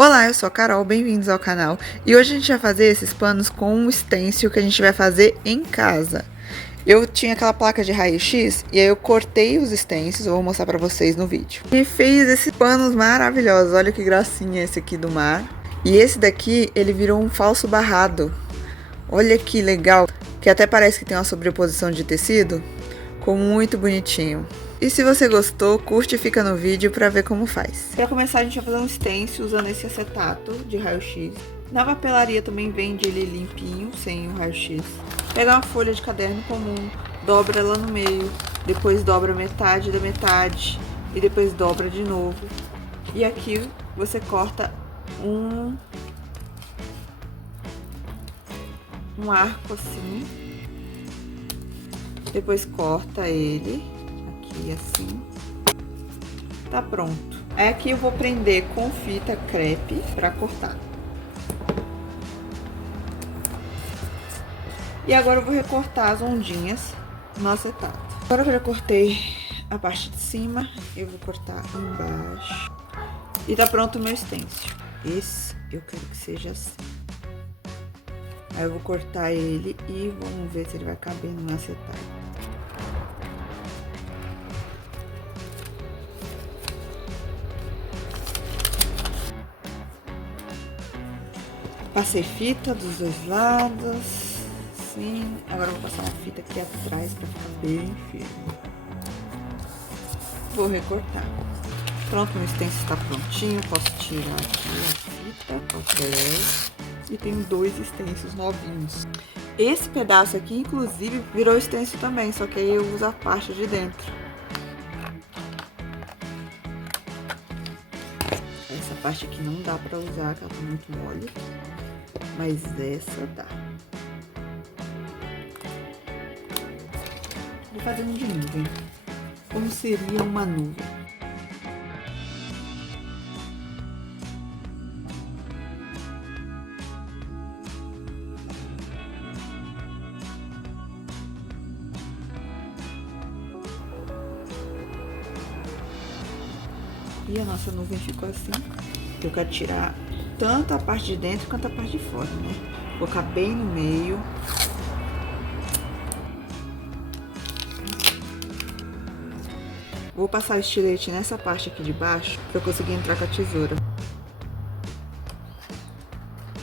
Olá, eu sou a Carol, bem-vindos ao canal. E hoje a gente vai fazer esses panos com um stencil que a gente vai fazer em casa. Eu tinha aquela placa de raio-x e aí eu cortei os stencils, eu vou mostrar pra vocês no vídeo. E fez esses panos maravilhosos, olha que gracinha esse aqui do mar. E esse daqui, ele virou um falso barrado. Olha que legal, que até parece que tem uma sobreposição de tecido. Ficou muito bonitinho. E se você gostou, curte e fica no vídeo pra ver como faz. Pra começar, a gente vai fazer um stencil usando esse acetato de raio-x. Na papelaria também vende ele limpinho, sem o raio-x. Pega uma folha de caderno comum, dobra ela no meio, depois dobra metade da metade e depois dobra de novo. E aqui você corta um arco assim. Depois corta ele aqui assim. Tá pronto. Aí aqui eu vou prender com fita crepe pra cortar. E agora eu vou recortar as ondinhas no acetato. Agora eu já cortei a parte de cima, eu vou cortar embaixo. E tá pronto o meu stencil. Esse eu quero que seja assim. Aí eu vou cortar ele e vamos ver se ele vai caber no acetato. Passei fita dos dois lados, sim. Agora eu vou passar uma fita aqui atrás pra ficar bem firme. Vou recortar. Pronto, meu stencil está prontinho. Posso tirar aqui a fita, papel. E tenho dois stencils novinhos. Esse pedaço aqui, inclusive, virou stencil também, só que aí eu uso a parte de dentro. Essa parte aqui não dá pra usar, que ela tá muito mole. Mas essa dá. Vou fazer um de nuvem. Como seria uma nuvem? E a nossa nuvem ficou assim. Eu quero tirar tanto a parte de dentro quanto a parte de fora, né? Vou colocar bem no meio. Vou passar o estilete nessa parte aqui de baixo, pra eu conseguir entrar com a tesoura.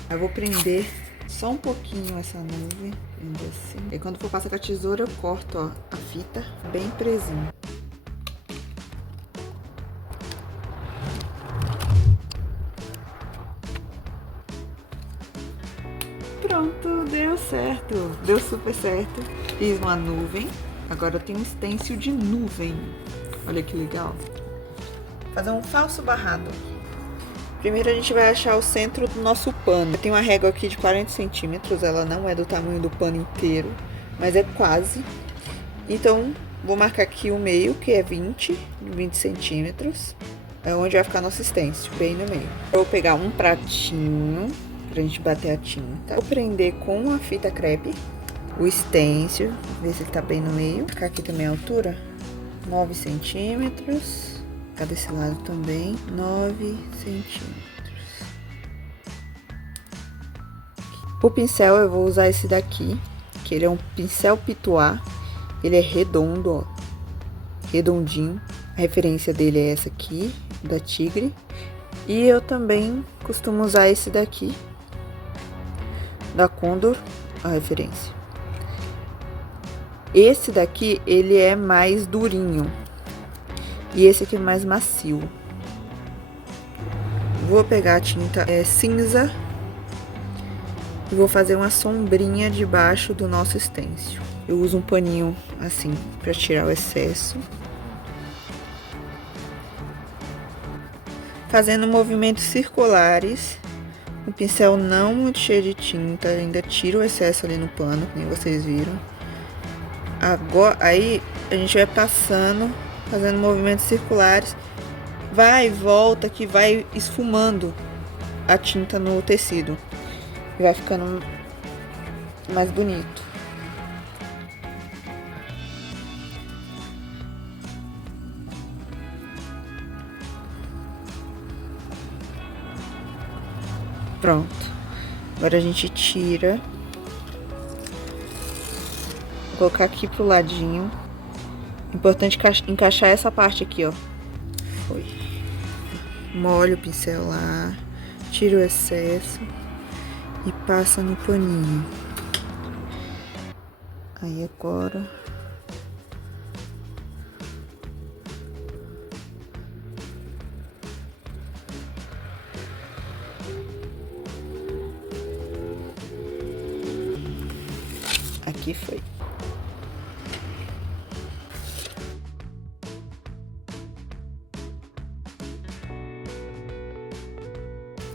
Aí eu vou prender só um pouquinho essa nuvem, prender assim. E quando for passar com a tesoura, eu corto, ó, a fita bem presinha. Pronto, deu certo, deu super certo. Fiz uma nuvem, agora eu tenho um stencil de nuvem. Olha que legal. Fazer um falso barrado. Primeiro a gente vai achar o centro do nosso pano. Eu tenho uma régua aqui de 40 centímetros, ela não é do tamanho do pano inteiro, mas é quase. Então, vou marcar aqui o meio, que é 20 centímetros. É onde vai ficar nosso stencil, bem no meio. Eu vou pegar um pratinho pra gente bater a tinta. Vou prender com a fita crepe o stencil, ver se ele tá bem no meio. Vou ficar aqui também a altura, 9 centímetros. Ficar desse lado também, 9 centímetros. O pincel eu vou usar esse daqui, que ele é um pincel pituá. Ele é redondo, ó, redondinho. A referência dele é essa aqui, da Tigre. E eu também costumo usar esse daqui, da Condor, a referência. Esse daqui, ele é mais durinho. E esse aqui é mais macio. Vou pegar a tinta cinza e vou fazer uma sombrinha debaixo do nosso stencil. Eu uso um paninho assim para tirar o excesso. Fazendo movimentos circulares. O pincel não muito cheio de tinta, ainda tira o excesso ali no pano, como vocês viram. Agora, aí a gente vai passando, fazendo movimentos circulares. Vai e volta que vai esfumando a tinta no tecido. E vai ficando mais bonito. Pronto. Agora a gente tira. Vou colocar aqui pro ladinho. Importante encaixar essa parte aqui, ó. Foi. Molha o pincel lá. Tira o excesso. E passa no paninho. Aí agora... Aqui foi.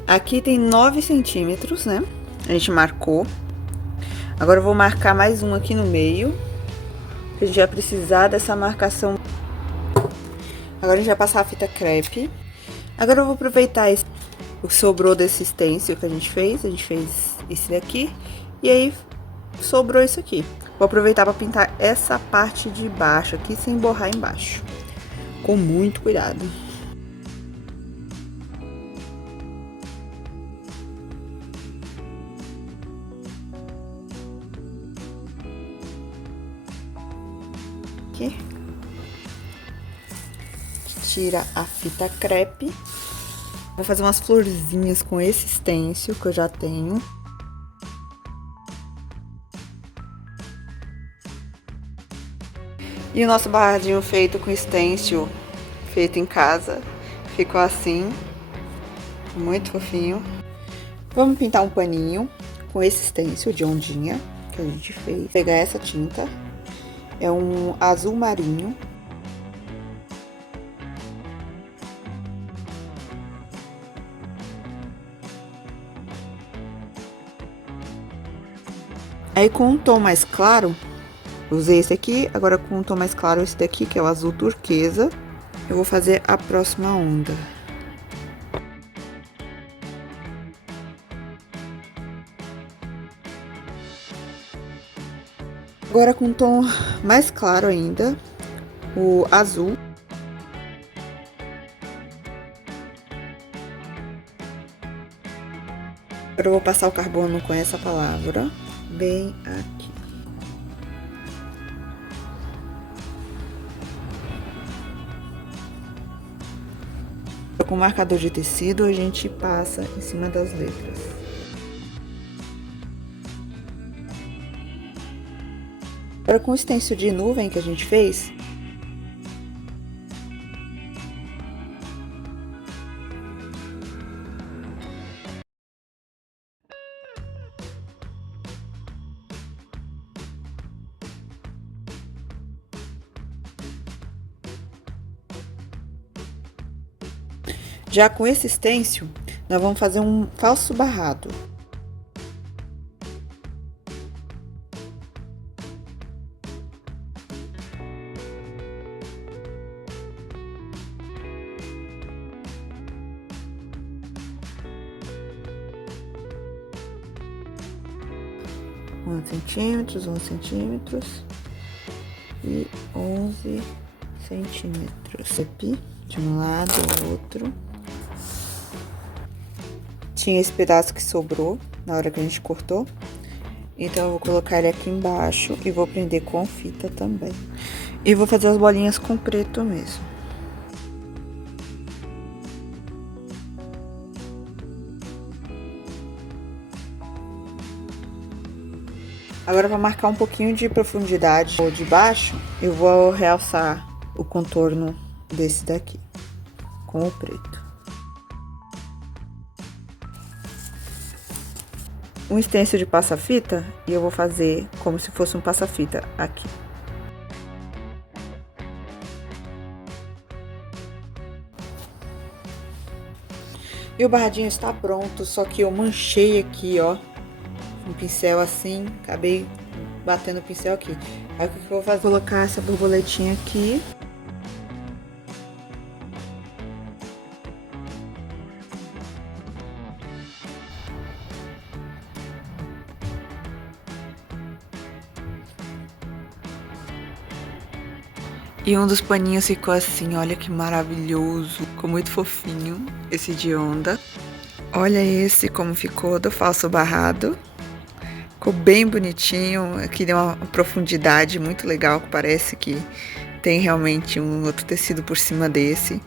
Aqui tem 9 centímetros, né? A gente marcou. Agora eu vou marcar mais um aqui no meio. A gente vai precisar dessa marcação. Agora a gente vai passar a fita crepe. Agora eu vou aproveitar o que sobrou desse stencil que a gente fez. A gente fez esse daqui. E aí, sobrou isso aqui. Vou aproveitar para pintar essa parte de baixo aqui, sem borrar embaixo. Com muito cuidado. Aqui. Tira a fita crepe. Vou fazer umas florzinhas com esse stencil que eu já tenho. E o nosso barradinho feito com stencil, feito em casa, ficou assim, muito fofinho. Vamos pintar um paninho com esse stencil de ondinha que a gente fez. Vou pegar essa tinta, é um azul marinho. Aí com um tom mais claro, usei esse aqui, agora com um tom mais claro esse daqui, que é o azul turquesa. Eu vou fazer a próxima onda. Agora com um tom mais claro ainda, o azul. Agora eu vou passar o carbono com essa palavra, bem aqui. Com marcador de tecido, a gente passa em cima das letras. Agora, com o stencil de nuvem que a gente fez, já com esse stencil, nós vamos fazer um falso barrado. Um centímetros e 11 centímetros. De um lado ao outro. Tinha esse pedaço que sobrou na hora que a gente cortou. Então, eu vou colocar ele aqui embaixo e vou prender com fita também. E vou fazer as bolinhas com preto mesmo. Agora, para marcar um pouquinho de profundidade de baixo, eu vou realçar o contorno desse daqui com o preto. Um stencil de passa-fita e eu vou fazer como se fosse um passa-fita aqui. E o barradinho está pronto, só que eu manchei aqui, ó, um pincel assim, acabei batendo o pincel aqui. Aí o que eu vou fazer? Vou colocar essa borboletinha aqui. E um dos paninhos ficou assim, olha que maravilhoso. Ficou muito fofinho esse de onda. Olha esse como ficou do falso barrado. Ficou bem bonitinho, aqui deu uma profundidade muito legal, que parece que tem realmente um outro tecido por cima desse.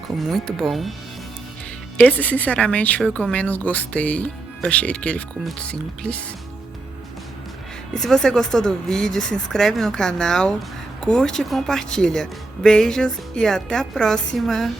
Ficou muito bom. Esse, sinceramente, foi o que eu menos gostei. Eu achei que ele ficou muito simples. E se você gostou do vídeo, se inscreve no canal, curte e compartilha. Beijos e até a próxima!